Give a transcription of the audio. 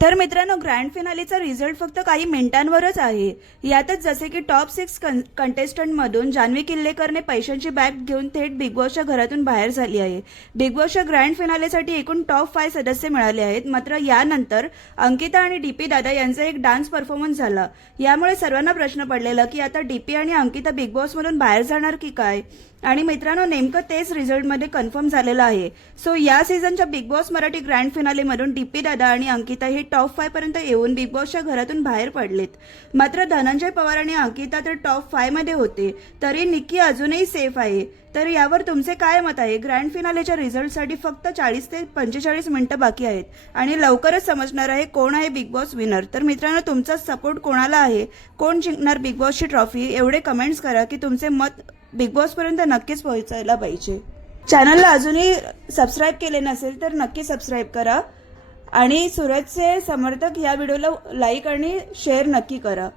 तर मित्रांनो grand फिनालीचा result फक्त काही मिनिटांवरच आहे. यातच जसे की टॉप सिक्स कंटेस्टंटमधून जान्हवी किल्लेकरने पैशांची बॅग घेऊन थेट बिग बॉसच्या घरातून बाहेर झाली आहे. बिग बॉसच्या ग्रँड फिनालेसाठी एकूण टॉप फाय सदस्य मिळाले आहेत. मात्र यानंतर अंकिता आणि डीपी दादा यांचा एक डान्स परफॉर्मन्स झाला. यामुळे सर्वांना प्रश्न पडलेला की आता डीपी आणि अंकिता बिग बॉसमधून बाहेर जाणार की काय? आणि मित्रांनो नेमकं तेच रिझल्टमध्ये कन्फर्म झालेलं आहे. सो या सीझनच्या बिग बॉस मराठी ग्रँड फिनालेमधून डीपी दादा आणि अंकिता हे टॉप फाय पर्यंत येऊन बिग बॉसच्या घरातून बाहेर पडलेत. मात्र धनंजय पवार आणि अंकिता तर टॉप फायमध्ये होते. तरी निक्की अजूनही सेफ आहे. तर यावर तुमचे काय मत आहे? ग्रँड फिनालेच्या रिझल्टसाठी फक्त चाळीस ते पंचेचाळीस मिनिटं बाकी आहेत. आणि लवकरच समजणार आहे कोण आहे बिग बॉस विनर. तर मित्रांनो तुमचा सपोर्ट कोणाला आहे? कोण जिंकणार बिग बॉसची ट्रॉफी? एवढे कमेंट्स करा की तुमचे मत बिग बॉसपर्यंत नक्कीच पोहोचायला पाहिजे. चॅनलला अजूनही सबस्क्राईब केले नसेल तर नक्की सबस्क्राईब करा. आणि सूरजचे समर्थक या व्हिडिओला लाईक आणि शेअर नक्की करा.